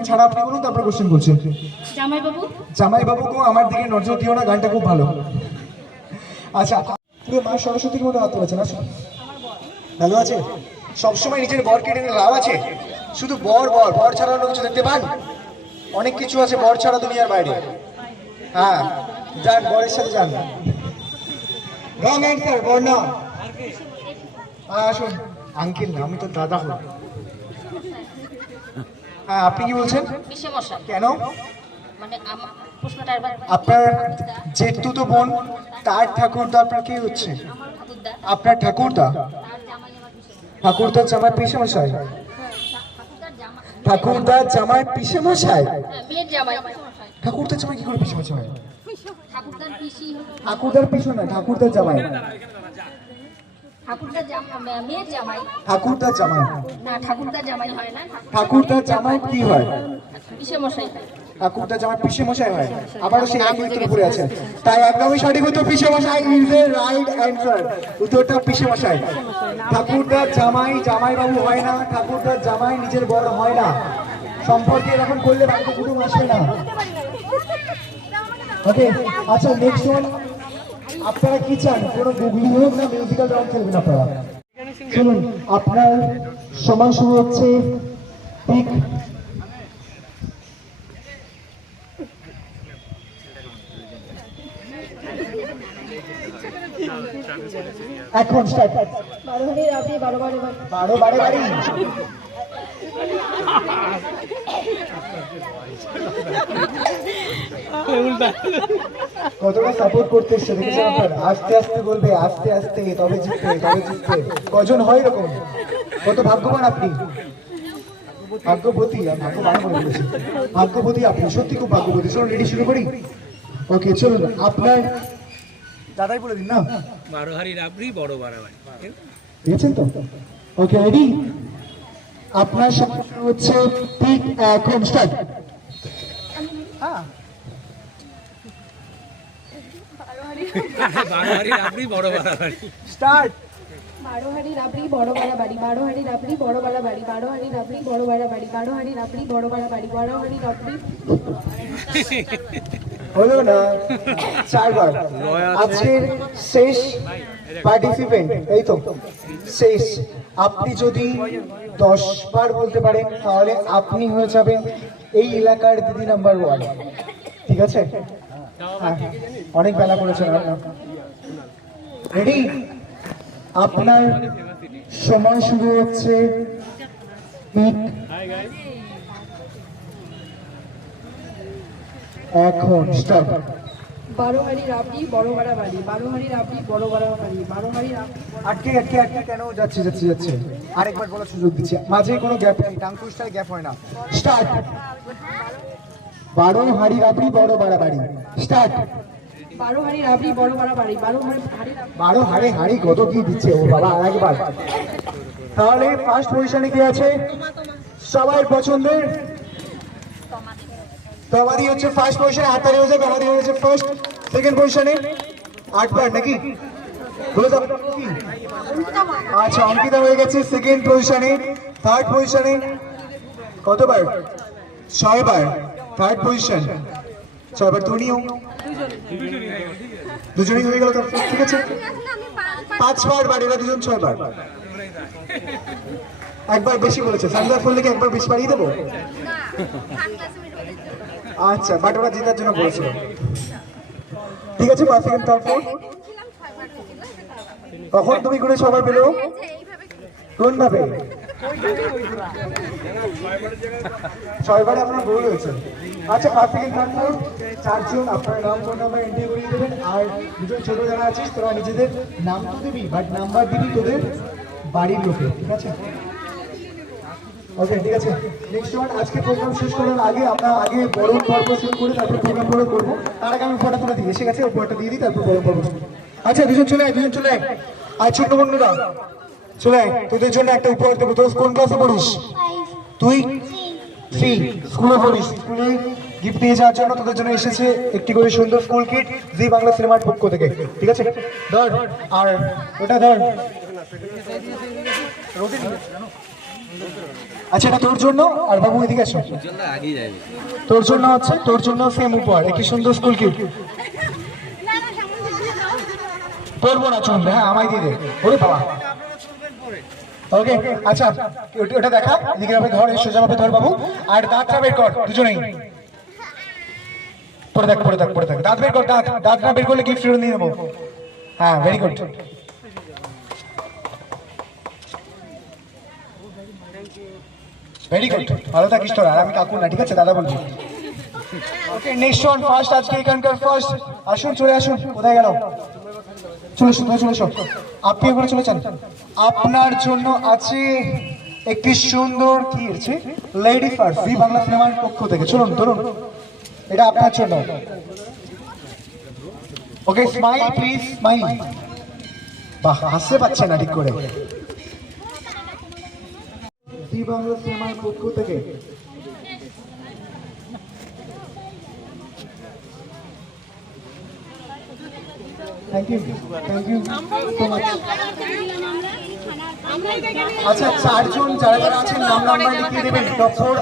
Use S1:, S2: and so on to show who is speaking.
S1: Music ছাড়া আপনি বলুন তারপর কোশ্চেন করছেন
S2: জামাই বাবু
S1: জামাই বাবু গো আমার দিকে নজর দিও না গানটা খুব ভালো। আচ্ছা পুরো মা সরস্বতীর মতো হাত তুলেছেন আসো ভালো আছে? সবসময় নিজের বর কেটে লাভ আছে? শুধু বর বর বর ছাড়া অন্য কিছু দেখতে পান? অনেক কিছু আছে বর ছাড়া দুনিয়ার বাইরে। হ্যাঁ যান বরের সাথে যান। রং অ্যান্সার বর না আসুন। আঙ্কেল না আমি তো দাদা হই হ্যাঁ আপনি কি বলছেন? কেন?
S2: মানে
S1: আপনার জেঠু তো বোন তার ঠাকুরদা আপনার কি হচ্ছে? আপনার ঠাকুরদা? ঠাকুরদার জামাই পিসে মশাই
S2: ঠাকুরদার জামা
S1: ঠাকুরদার জামাই পিসে মশাই
S2: হ্যাঁ,
S1: ঠাকুরদার জামাই কি করে পিসে মশাই হয়?
S2: ঠাকুরদার পিসি
S1: ঠাকুরদার পিছু না ঠাকুরদার জামাই
S2: ঠাকুরদার মেয়ের জামাই।
S1: ঠাকুরদার জামাই
S2: না ঠাকুরদার জামাই হয় না।
S1: ঠাকুরদার জামাই কি হয়?
S2: পিসে মশাই
S1: জামাই পিসে মশাই হয়? আবারও সেই একই উত্তর উপরে আছে। তাই একদমই সঠিক উত্তর পিসে মশাই ইজ এ রাইট অ্যান্সার উত্তরটা পিসে মশাই ঠাকুরদার জামাই জামাই বাবু হয় না। ঠাকুরদার জামাই নিজের বড় হয় না। সম্পর্কে এরকম করলে বাড়িতে কুটুম আসবে না। ওকে আচ্ছা নেক্সট ওয়ান আপনারা কি চান? কোনো গুগলি হোক না মিউজিক্যাল রাউন্ড খেলবেন আপনারা। শুনুন আপনার সময় শুরু হচ্ছে এখন
S2: বারো বারো বারো বারো
S1: বারো বারে বাড়ি। কতটা সাপোর্ট করতে এসছে দেখেছেন আপনার? আস্তে আস্তে বলবে আস্তে আস্তে তবে জিতবে তবে জিতবে। কজন হয় এরকম? কত ভাগ্যবান আপনি? ভাগ্যবতী ভাগ্যবান বলে বলেছি ভাগ্যবতী আপনি সত্যি খুব ভাগ্যবতী। চলুন রেডি শুরু করি? ওকে চলুন। আপনার দাদাই বলে দিন না?
S3: বারোহারি রাবড়ি বড় বাড়াবাড়ি।
S1: পেয়েছেন তো? ওকে রেডি আপনার শুরু হচ্ছে ঠিক এখন স্টার্ট
S3: বারোহারি বড় বাড়াবাড়ি
S1: স্টার্ট
S4: রাবড়ি বড় বাড়া বাড়ি বারো হাড়ি রাবড়ি বড় বাড়া বাড়ি বারো হাড়ি রাবড়ি বড় বাড়া বাড়ি বারো হাড়ি রাবড়ি বড় বাড়া বাড়ি বারো হাড়ি রাবড়ি।
S1: হলো না চারবার। আজকের শেষ পার্টিসিপেন্ট এই তো, শেষ। আপনি যদি দশ বার বলতে পারেন, তাহলে আপনি হয়ে যাবেন এই এলাকার দিদি নাম্বার ওয়ান ঠিক আছে? হ্যাঁ অনেক বেলা করেছেন রেডি আপনার সময় শুরু হচ্ছে এখন। স্টার্ট
S4: বারো হাড়ি রাবড়ি বড় বাড়া। বাড়ি রাবড়ি বড়। বাড়া বাড়ি
S1: আটকে আটকে আটকে কেন যাচ্ছে যাচ্ছে যাচ্ছে? আরেকবার বলার সুযোগ দিচ্ছি। মাঝে কোনো গ্যাপ নেই গ্যাপ হয় না। স্টার্ট বারো হাড়ি রাবড়ি বড়। বাড়াবাড়ি স্টার্ট
S4: বারো হাড়ি রাবড়ি বড় বাড়া। বাড়ি বারো হাড়ি হাড়ি
S1: বারো হাড়ে হাড়ি কত কি দিচ্ছে? ও বাবা আরেকবার। তাহলে ফার্স্ট পজিশনে কি আছে? সবার পছন্দের তোমাদি হচ্ছে ফার্স্ট পজিশনে হাততালি হয়ে যাবে আমাদের হয়েছে ফার্স্ট সেকেন্ড পজিশনে আটবার নাকি? আচ্ছা অঙ্কিতা হয়ে গেছে সেকেন্ড পজিশনে থার্ড পজিশনে কতবার? ছয়বার থার্ড পজিশন ছয়বার তুমিও দুজনেই হয়ে গেল ঠিক আছে? পাঁচবার বার এরা দুজন ছয়বার। একবার বেশি বলেছে। করলে কি একবার বেশি বাড়িয়ে দেবো? আচ্ছা বাট ওরা জেতার জন্য বলেছিল। ঠিক আছে পাঁচ সেকেন্ড তারপর কখন তুমি করে সবার পেল? কোন ভাবে ছয়বারে আপনার গোল হয়েছে। আচ্ছা পাঁচ সেকেন্ড তারপর চারজন, আপনার নাম, ফোন নাম্বার এন্ট্রি করিয়ে দেবেন। আর দুজন ছোট যারা আছিস, তোরা নিজেদের নাম তো দিবি বাট নাম্বার দিবি তোদের বাড়ির লোকে ঠিক আছে? ওকে ঠিক আছে। আজকে প্রোগ্রাম শেষ করার আগে আমরা আগে করে তারপর করব। আগে আমি ফটো তুলে দিই। এসে গেছে দিয়ে দিই, তারপর। আচ্ছা চলে আয় চলে আয়। আর চলে আয়, তোদের জন্য একটা দেবো। তোর কোন ক্লাসে তুই? স্কুলে পড়িস। স্কুলে গিফট তোদের জন্য এসেছে একটি করে সুন্দর স্কুল কিট জি বাংলা সিনেমার পক্ষ থেকে। ঠিক আছে? ধর, আর ওটা ধর। আচ্ছা এটা তোর জন্য? আর বাবু, এদিকে
S3: যাবে
S1: তোর জন্য হচ্ছে, তোর জন্য সেম উপহার। একটি সুন্দর স্কুল কি পড়ব না চলবে হ্যাঁ আমায় দিয়ে দে। ওরে বাবা। ওকে আচ্ছা ওটা- দেখা, এদিকে ভাবে ধর সোজা ভাবে ধর বাবু। আর দাঁতটা বের কর, দুজনেই। পরে দেখ পরে দেখ পরে দেখ। দাঁত বের কর, দাঁত। দাঁত না বের করলে গিফট নিয়ে নেব। হ্যাঁ ভেরি গুড ভেরি গুড ভালো থাকিস তোর, আর আমি কাকু না, ঠিক আছে? দাদা বলবি ওকে নেক্সট ওয়ান ফার্স্ট আজকে এখানকার ফার্স্ট আসুন, চলে আসুন, কোথায় গেল? চলে এসো চলে এসো? আপনি ওখানে চলেছেন? আপনার জন্য আছে একটি সুন্দর কি আছে লেডি ফার্স্ট জি বাংলা সিনেমার পক্ষ থেকে। চলুন, ধরুন। এটা আপনার জন্য। ওকে স্মাইল প্লিজ স্মাইল বাহ, হাসতে পারছে না ঠিক করে। জি বাংলা সিনেমার পক্ষ থেকে। Thank you thank you so much আচ্ছা চারজন যারা যারা আছেন নাম নাম্বার লিখিয়ে দেবেন। ফোর